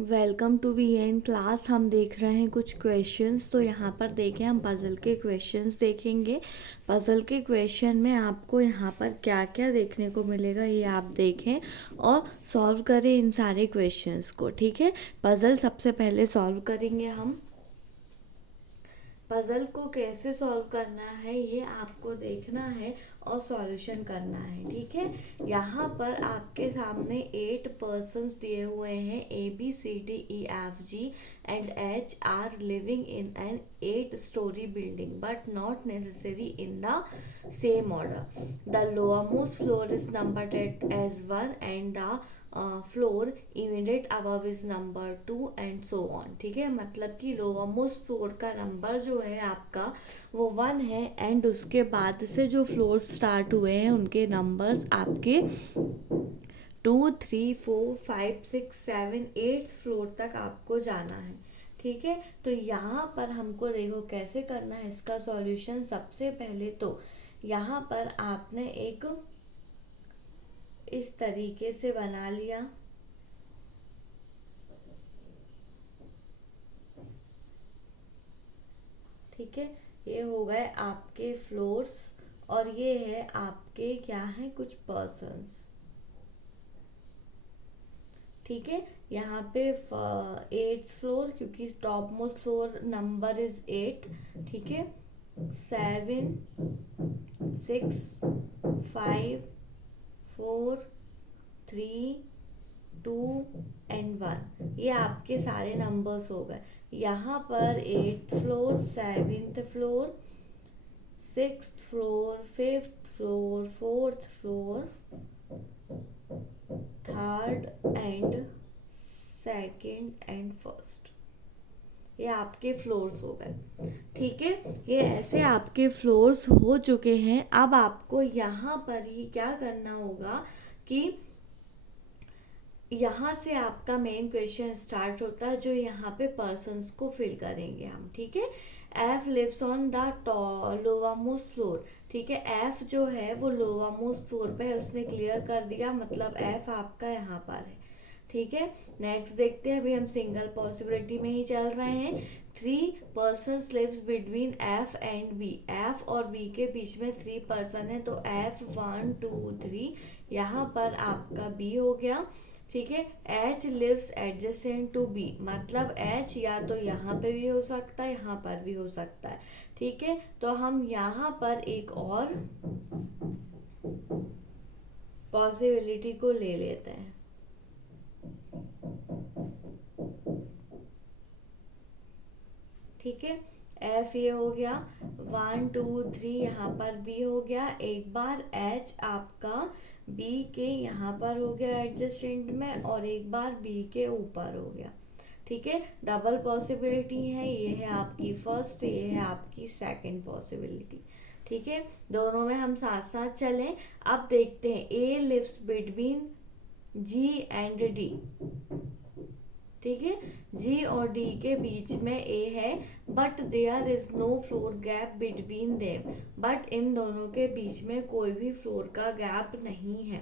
Welcome to V N class. हम देख रहे हैं कुछ क्वेश्चंस। तो यहाँ पर देखें, हम पज़ल के क्वेश्चंस देखेंगे। पज़ल के क्वेश्चन में आपको यहाँ पर क्या क्या देखने को मिलेगा ये आप देखें और सॉल्व करें इन सारे क्वेश्चंस को। ठीक है, पज़ल सबसे पहले सॉल्व करेंगे हम। पज़ल को कैसे सॉल्व करना है ये आपको देखना है और सॉल्यूशन करना है। ठीक है, यहाँ पर आपके सामने 8 पर्सन्स दिए हुए हैं। ABCDEFG and H are living in an 8-story building but not necessary in the same order. The lowermost floor is numbered as 1 and the floor immediate above is number 2 and so on. ठीक है, मतलब कि lower most floor का number जो है आपका वो 1 है एंड उसके बाद से जो फ्लोर स्टार्ट हुए हैं उनके नंबर्स आपके 2, 3, 4, 5, 6, 7, 8 फ्लोर तक आपको जाना है। ठीक है, तो यहाँ पर हमको देखो कैसे करना है इसका सॉल्यूशन। सबसे पहले तो यहाँ पर आपने एक इस तरीके से बना लिया। ठीक है, ये हो गए आपके फ्लोर्स और ये है आपके क्या है कुछ पर्सन्स। ठीक है, यहाँ पे 8th फ्लोर क्योंकि top most floor number is 8। ठीक है, 7, 6, 5, 4, 3, 2 एंड 1, ये आपके सारे नंबर्स हो गए। यहाँ पर 8th floor, 7th floor, 6th floor, 5th floor, 4th floor, 3rd and 2nd and 1st, ये आपके फ्लोर्स हो गए। ठीक है, ये ऐसे आपके फ्लोर्स हो चुके हैं। अब आपको यहाँ पर ही क्या करना होगा कि यहाँ से आपका मेन क्वेश्चन स्टार्ट होता है जो यहाँ पे पर्सन्स को फिल करेंगे हम। ठीक है, F lives on the lower most floor. ठीक है, एफ जो है वो लोअर मोस्ट फ्लोर पे है, उसने क्लियर कर दिया, मतलब एफ आपका यहाँ पर है। ठीक है, नेक्स्ट देखते हैं। अभी हम सिंगल पॉसिबिलिटी में ही चल रहे हैं। 3 persons lives between F and B. एफ और बी के बीच में 3 पर्सन है, तो एफ 1, 2, 3, यहाँ पर आपका बी हो गया। ठीक है, H lives adjacent to B, मतलब एच या तो यहाँ पे भी हो सकता है यहाँ पर भी हो सकता है। ठीक है, तो हम यहाँ पर एक और पॉसिबिलिटी को ले लेते हैं। ठीक है, एफ ये हो गया, 1, 2, 3 यहाँ पर बी हो गया। एक बार एच आपका बी के यहाँ पर हो गया एडजेसेंट में और एक बार बी के ऊपर हो गया। ठीक है, डबल पॉसिबिलिटी है, ये है आपकी फर्स्ट, ये है आपकी सेकंड पॉसिबिलिटी। ठीक है, दोनों में हम साथ साथ चलें। अब देखते हैं A lives between G and D. ठीक है, जी और डी के बीच में ए है, but there is no floor gap between them, but इन दोनों के बीच में कोई भी फ्लोर का गैप नहीं है।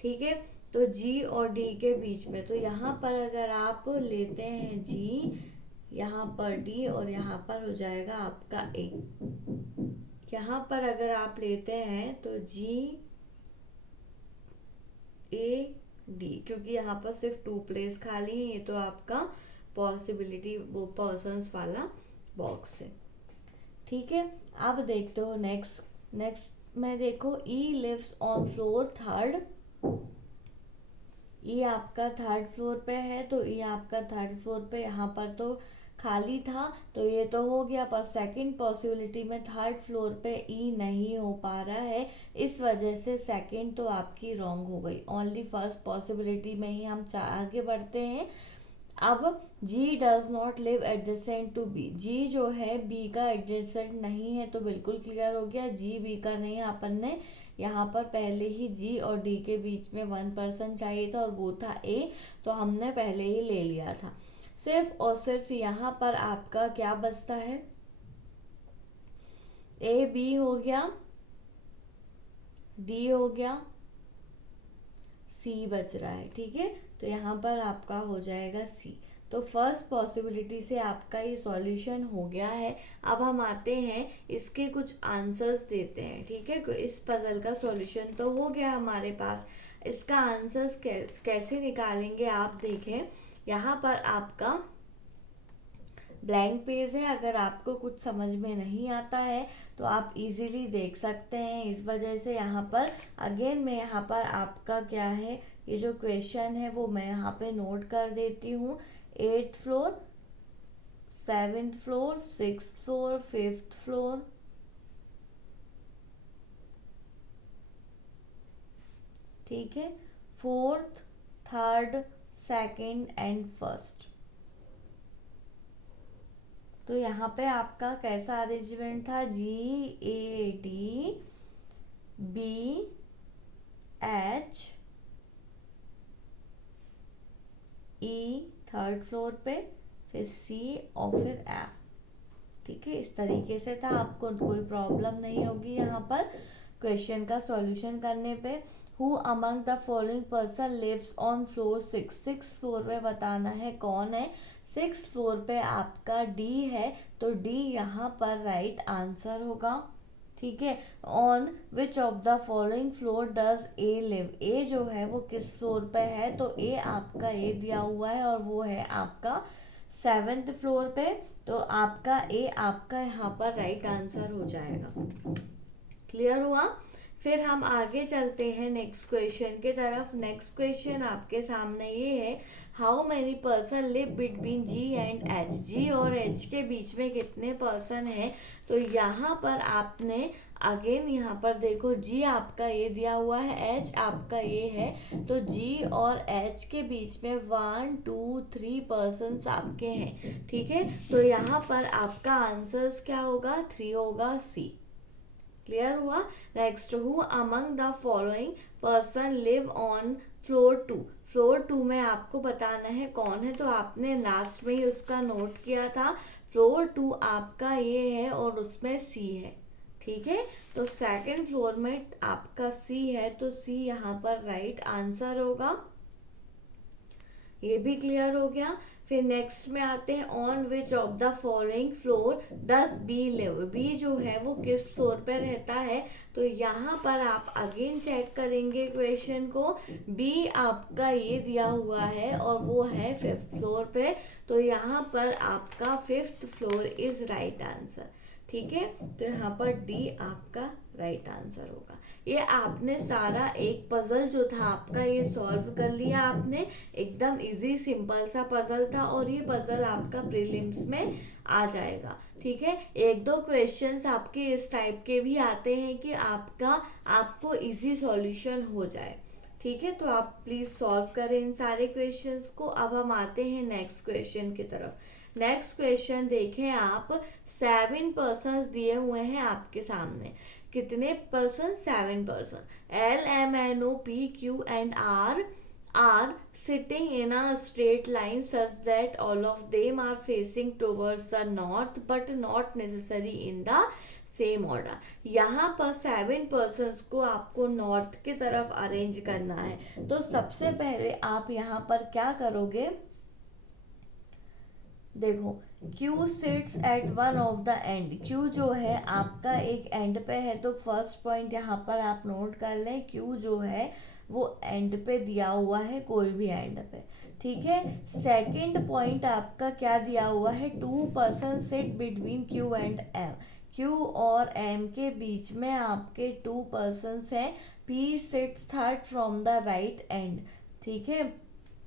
ठीक है, तो जी और डी के बीच में, तो यहाँ पर अगर आप लेते हैं जी, यहाँ पर डी और यहाँ पर हो जाएगा आपका ए। यहाँ पर अगर आप लेते हैं तो जी ए डी, क्योंकि यहाँ पर सिर्फ 2 प्लेस खाली है, ये तो आपका पॉसिबिलिटी वो पर्सन्स वाला बॉक्स है। ठीक है, अब देखते हो नेक्स्ट में देखो, ई लिव्स ऑन फ्लोर 3rd। ई आपका 3rd फ्लोर पे है, तो ई आपका 3rd फ्लोर पे यहाँ पर तो खाली था, तो ये तो हो गया, पर सेकंड पॉसिबिलिटी में 3rd फ्लोर पे ई नहीं हो पा रहा है, इस वजह से सेकंड तो आपकी रॉन्ग हो गई। ओनली फर्स्ट पॉसिबिलिटी में ही हम आगे बढ़ते हैं। अब G does not live adjacent to B, G जो है बी का एडजेसेंट नहीं है, तो बिल्कुल क्लियर हो गया जी बी का नहीं। अपन ने यहाँ पर पहले ही जी और डी के बीच में 1 पर्सन चाहिए था और वो था ए, तो हमने पहले ही ले लिया था। सिर्फ और सिर्फ यहाँ पर आपका क्या बचता है, ए बी हो गया, डी हो गया, सी बच रहा है, ठीक है। तो यहाँ पर आपका हो जाएगा सी। तो फर्स्ट पॉसिबिलिटी से आपका ये सॉल्यूशन हो गया है। अब हम आते हैं इसके कुछ आंसर्स देते हैं, ठीक है। इस पजल का सॉल्यूशन तो हो गया हमारे पास, इसका आंसर्स कैसे निकालेंगे आप देखें। यहाँ पर आपका ब्लैंक पेज है, अगर आपको कुछ समझ में नहीं आता है तो आप इजीली देख सकते हैं। इस वजह से यहाँ पर अगेन मैं यहाँ पर आपका क्या है, ये जो क्वेश्चन है वो मैं यहाँ पे नोट कर देती हूँ। 8th floor, 7th floor, 6th floor, 5th floor, ठीक है, 4th, 3rd, 2nd and 1st। तो यहाँ पे आपका कैसा अरेंजमेंट था, GAD BH E 3rd floor पे, फिर C और फिर F, ठीक है। इस तरीके से था, आपको कोई प्रॉब्लम नहीं होगी यहाँ पर क्वेश्चन का सॉल्यूशन करने पे। Who among the following person lives on floor 6, 6 floor पे बताना है कौन है। 6 फ्लोर पे आपका डी है, तो डी यहाँ पर राइट आंसर होगा, ठीक है। On which of the following floor does A live, A जो है वो किस फ्लोर पे है, तो ए आपका ए दिया हुआ है और वो है आपका 7th फ्लोर पे। तो आपका ए आपका यहाँ पर राइट आंसर हो जाएगा। क्लियर हुआ। फिर हम आगे चलते हैं नेक्स्ट क्वेश्चन के तरफ। नेक्स्ट क्वेश्चन आपके सामने ये है, how many person live between G and H, G और एच के बीच में कितने पर्सन हैं। तो यहाँ पर आपने अगेन यहाँ पर देखो, जी आपका ये दिया हुआ है, एच आपका ये है, तो जी और एच के बीच में 1 2 3 पर्सन्स आपके हैं, ठीक है। तो यहाँ पर आपका आंसर्स क्या होगा, 3 होगा, सी। क्लियर हुआ। Next, who among the following person live on floor 2, floor 2 में आपको बताना है कौन है। तो आपने लास्ट में ही उसका नोट किया था, फ्लोर 2 आपका ये है और उसमें सी है, ठीक है। तो 2nd फ्लोर में आपका सी है, तो सी यहाँ पर राइट आंसर होगा। ये भी क्लियर हो गया। फिर नेक्स्ट में आते हैं, on which of the following floor does B live, B जो है वो किस फ्लोर पे रहता है। तो यहाँ पर आप अगेन चेक करेंगे क्वेश्चन को, बी आपका ये दिया हुआ है और वो है 5th फ्लोर पे, तो यहाँ पर आपका 5th floor is right answer, ठीक है। तो यहाँ पर डी आपका राइट आंसर होगा। ये आपने सारा एक पजल जो था आपका ये सॉल्व कर लिया आपने, एकदम इजी सिंपल सा पजल था और ये पजल आपका प्रीलिम्स में आ जाएगा, ठीक है। 1-2 क्वेश्चंस आपके इस टाइप के भी आते हैं कि आपको इजी सॉल्यूशन हो जाए, ठीक है। तो आप प्लीज सॉल्व करें इन सारे क्वेश्चंस को। अब हम आते हैं नेक्स्ट क्वेश्चन की तरफ। नेक्स्ट क्वेश्चन देखें आप, 7 पर्सन्स दिए हुए हैं आपके सामने। कितने person, 7 person. L M N O P Q and R are sitting in a straight line such that all of them are facing towards the north but not necessary in the same order. यहाँ पर 7 persons को आपको north की तरफ arrange करना है। तो सबसे पहले आप यहाँ पर क्या करोगे, देखो Q seats eight one of the and, Q जो है आपका एक एंड पे है, तो फर्स्ट पॉइंट यहाँ पर आप नोट कर लें, Q जो है वो एंड पे दिया हुआ है, कोई भी एंड पे, ठीक है। सेकंड पॉइंट आपका क्या दिया हुआ है, 2 person sit between Q and M, Q और M के बीच में आपके 2 पर्सन्स हैं। P seats third from the right and, ठीक है।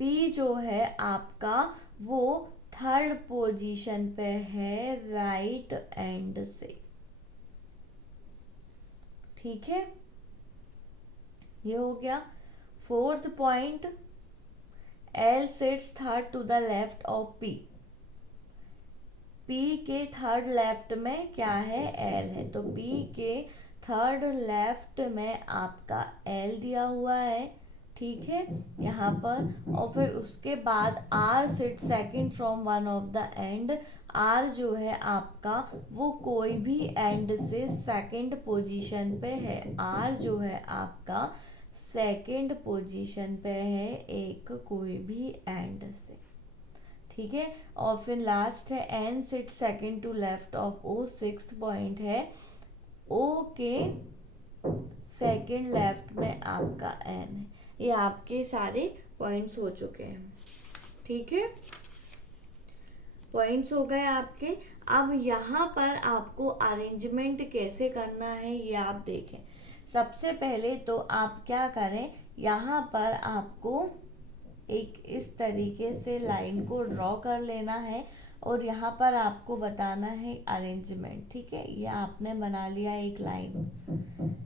P जो है आपका वो 3rd पोजीशन पे है राइट एंड से, ठीक है। ये हो गया। 4th point, L sits 3rd to the left of P, P के 3rd लेफ्ट में क्या है, L है, तो P के 3rd लेफ्ट में आपका L दिया हुआ है, ठीक है, यहाँ पर। और फिर उसके बाद R sit second from one of the end, R जो है आपका वो कोई भी एंड से सेकंड पोजीशन पे है, R जो है आपका सेकंड पोजीशन पे है एक कोई भी एंड से, ठीक है। और फिर लास्ट है N sit second to left of O, sixth point है ओ के सेकंड लेफ्ट में आपका एन है। ये आपके सारे पॉइंट्स हो चुके हैं, ठीक है। पॉइंट्स हो गए आपके। अब यहाँ पर आपको अरेंजमेंट कैसे करना है ये आप देखें। सबसे पहले तो आप क्या करें, यहाँ पर आपको एक इस तरीके से लाइन को ड्रॉ कर लेना है और यहाँ पर आपको बताना है अरेंजमेंट, ठीक है। ये आपने बना लिया एक लाइन,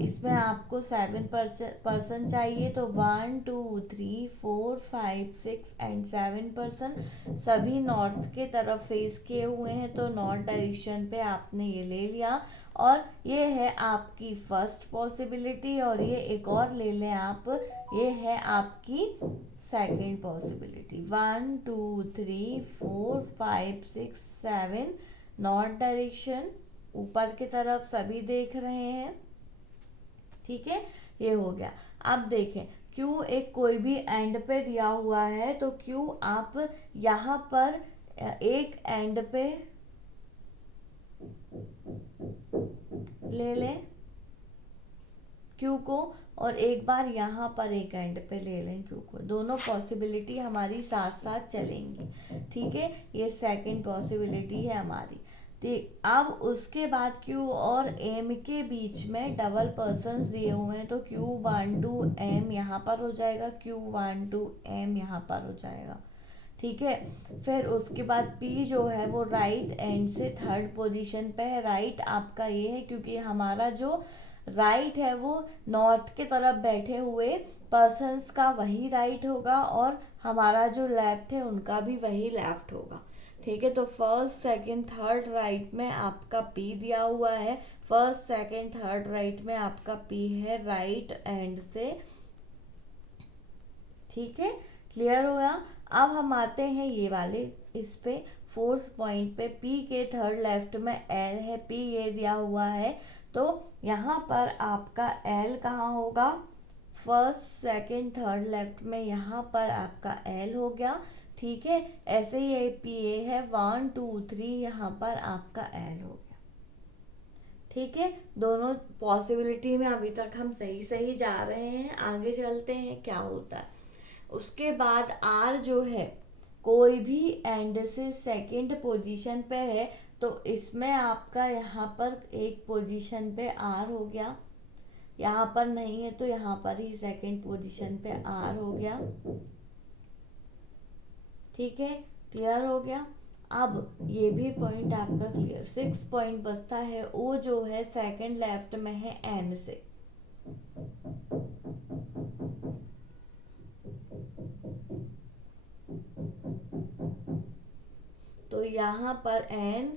इसमें आपको 7% चाहिए, तो 1 2 3 4 5 6 एंड 7% सभी नॉर्थ के तरफ फेस किए हुए हैं, तो नॉर्थ डायरेक्शन पे आपने ये ले लिया। और ये है आपकी फर्स्ट पॉसिबिलिटी, और ये एक और ले लें आप, ये है आपकी सेकेंड पॉसिबिलिटी। 1 2 3 4 5 6 7 नॉर्थ डायरेक्शन, ऊपर की तरफ सभी देख रहे हैं, ठीक है। ये हो गया। अब देखें क्यू एक कोई भी एंड पे दिया हुआ है, तो क्यू आप यहाँ पर एक एंड पे ले लें क्यू को, और एक बार यहाँ पर एक एंड पे ले लें क्यू को। दोनों पॉसिबिलिटी हमारी साथ साथ चलेंगी, ठीक है। ये सेकंड पॉसिबिलिटी है हमारी। ठीक, अब उसके बाद क्यू और एम के बीच में डबल पर्सन दिए हुए हैं, तो Q1 to M यहाँ पर हो जाएगा, Q1 to M यहाँ पर हो जाएगा, ठीक है। फिर उसके बाद P जो है वो राइट एंड से थर्ड पोजीशन पे है। राइट आपका ये है क्योंकि हमारा जो राइट है वो नॉर्थ के तरफ बैठे हुए पर्सन्स का वही राइट होगा, और हमारा जो लेफ्ट है उनका भी वही लेफ्ट होगा, ठीक है। तो फर्स्ट सेकंड थर्ड राइट में आपका P दिया हुआ है, फर्स्ट सेकंड थर्ड राइट में आपका P है राइट एंड से, ठीक है। क्लियर हो गया। अब हम आते हैं ये वाले इस पे फोर्थ पॉइंट पे, P के थर्ड लेफ्ट में L है, P ये दिया हुआ है, तो यहाँ पर आपका L कहाँ होगा, फर्स्ट सेकंड थर्ड लेफ्ट में यहाँ पर आपका L हो गया, ठीक है। ऐसे ही ये P A है, 1 2 3 यहाँ पर आपका L हो गया, ठीक है। दोनों पॉसिबिलिटी में अभी तक हम सही सही जा रहे हैं, आगे चलते हैं क्या होता है। उसके बाद R जो है कोई भी एंड से सेकंड पोजीशन पे है, तो इसमें आपका यहाँ पर एक पोजीशन पे R हो गया, यहाँ पर नहीं है तो यहाँ पर ही सेकंड पोजीशन पे R हो गया, ठीक है। क्लियर हो गया। अब ये भी पॉइंट आपका क्लियर। 6 पॉइंट बचता है, O जो है सेकंड लेफ्ट में है N से, तो यहाँ पर N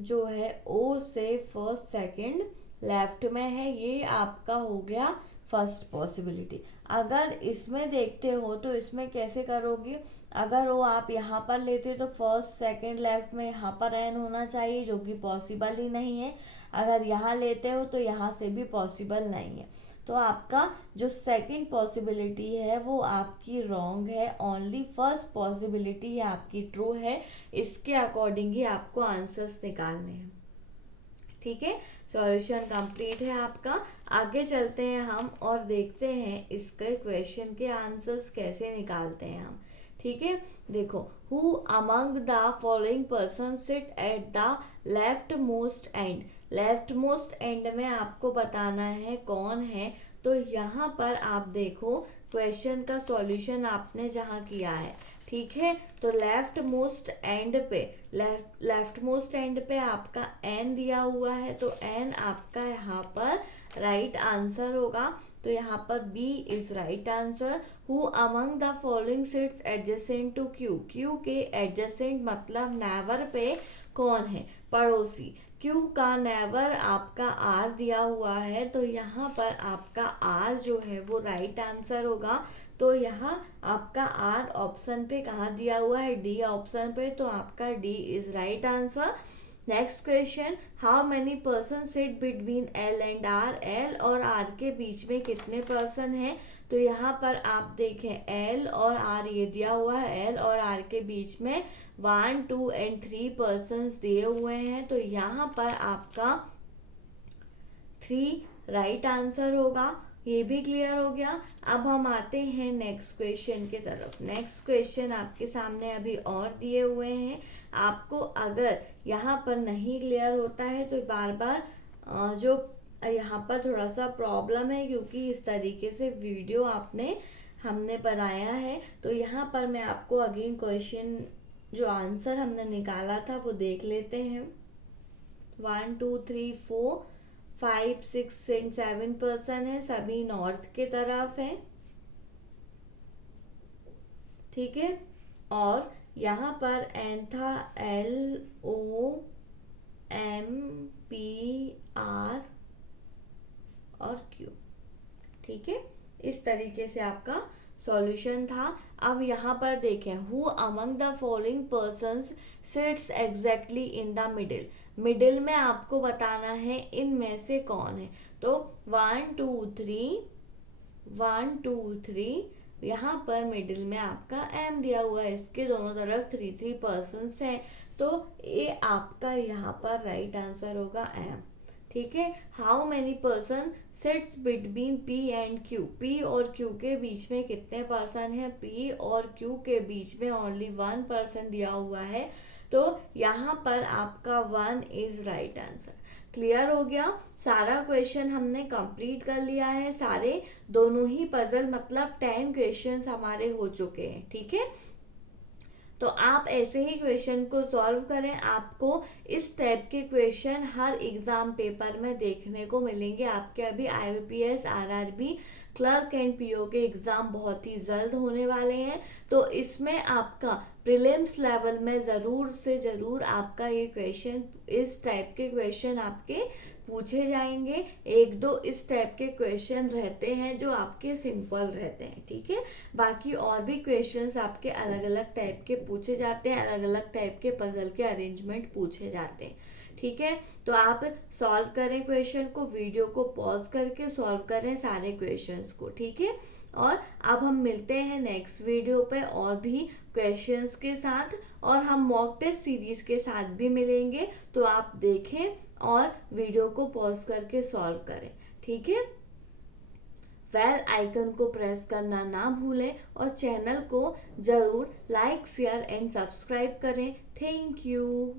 जो है O से फर्स्ट सेकंड लेफ्ट में है, ये आपका हो गया फर्स्ट पॉसिबिलिटी। अगर इसमें देखते हो तो इसमें कैसे करोगे, अगर वो आप यहाँ पर लेते तो फर्स्ट सेकंड लेफ्ट में यहाँ पर N होना चाहिए, जो कि पॉसिबल ही नहीं है। अगर यहाँ लेते हो तो यहाँ से भी पॉसिबल नहीं है, तो आपका जो सेकंड पॉसिबिलिटी है वो आपकी रॉन्ग है, ओनली फर्स्ट पॉसिबिलिटी आपकी ट्रू है। इसके अकॉर्डिंग ही आपको आंसर्स निकालने हैं, ठीक है। सॉल्यूशन कंप्लीट है आपका। आगे चलते हैं हम और देखते हैं इसके क्वेश्चन के आंसर्स कैसे निकालते हैं हम, ठीक है। देखो, who among the following person sit at the left most and, left most and में आपको बताना है कौन है। तो यहाँ पर आप देखो क्वेश्चन का सॉल्यूशन आपने जहाँ किया है, ठीक है। तो लेफ्ट मोस्ट एंड पे, लेफ्ट मोस्ट एंड पे आपका N दिया हुआ है, तो N आपका यहाँ पर राइट आंसर होगा, तो यहाँ पर B is right answer. Who among the following sits adjacent to Q, Q के एडजेसेंट मतलब नेवर पे कौन है, पड़ोसी। Q का नेवर आपका R दिया हुआ है, तो यहाँ पर आपका R जो है वो राइट आंसर होगा। तो यहाँ आपका R ऑप्शन पे कहाँ दिया हुआ है, D ऑप्शन पे, तो आपका D is right answer. Next question, how many person sit between L and R, L और R के बीच में कितने पर्सन हैं। तो यहाँ पर आप देखें L और R ये दिया हुआ है, L और R के बीच में 1, 2 एंड 3 पर्सन्स दिए हुए हैं, तो यहाँ पर आपका 3 राइट आंसर होगा। ये भी क्लियर हो गया। अब हम आते हैं नेक्स्ट क्वेश्चन की तरफ। नेक्स्ट क्वेश्चन आपके सामने अभी और दिए हुए हैं। आपको अगर यहाँ पर नहीं क्लियर होता है तो बार बार जो यहाँ पर थोड़ा सा प्रॉब्लम है, क्योंकि इस तरीके से वीडियो हमने बनाया है। तो यहाँ पर मैं आपको अगेन क्वेश्चन जो आंसर हमने निकाला था वो देख लेते हैं। 1, 2, 3, 4, 5, 6 एंड 7 पर्सन है, सभी नॉर्थ के तरफ है, ठीक है। और यहाँ पर एन था LOMPR और Q, ठीक है। इस तरीके से आपका सॉल्यूशन था। अब यहाँ पर देखें, who among the following persons sits exactly in the middle. Middle में आपको बताना है इनमें से कौन है। तो 1, 2, 3, 1, 2, 3, यहाँ पर मिडिल में आपका M दिया हुआ है, इसके दोनों तरफ 3 पर्सन्स हैं, तो ये आपका यहाँ पर राइट आंसर होगा M, ठीक है। How many person sits between P and Q। P और Q के बीच में कितने पर्सन हैं? P और Q के बीच में ओनली 1 पर्सन दिया हुआ है, तो यहाँ पर आपका 1 इज राइट आंसर। क्लियर हो गया। सारा क्वेश्चन हमने कंप्लीट कर लिया है, सारे दोनों ही पजल, मतलब 10 क्वेश्चंस हमारे हो चुके हैं, ठीक है। तो आप ऐसे ही क्वेश्चन को सॉल्व करें। आपको इस टाइप के क्वेश्चन हर एग्जाम पेपर में देखने को मिलेंगे। आपके अभी IBPS, RRB, clerk and PO के एग्जाम बहुत ही जल्द होने वाले हैं, तो इसमें आपका प्रीलिम्स लेवल में ज़रूर से ज़रूर आपका ये क्वेश्चन, इस टाइप के क्वेश्चन आपके पूछे जाएंगे। 1-2 इस टाइप के क्वेश्चन रहते हैं जो आपके सिंपल रहते हैं, ठीक है। बाकी और भी क्वेश्चंस आपके अलग अलग टाइप के पूछे जाते हैं, अलग अलग टाइप के पजल के अरेंजमेंट पूछे जाते हैं, ठीक है। तो आप सॉल्व करें क्वेश्चन को, वीडियो को पॉज करके सॉल्व करें सारे क्वेश्चंस को, ठीक है। और अब हम मिलते हैं नेक्स्ट वीडियो पे और भी क्वेश्चंस के साथ, और हम मॉक टेस्ट सीरीज के साथ भी मिलेंगे, तो आप देखें और वीडियो को पॉज करके सॉल्व करें, ठीक है। बेल आइकन को प्रेस करना ना भूलें और चैनल को जरूर लाइक, शेयर एंड सब्सक्राइब करें। Thank you.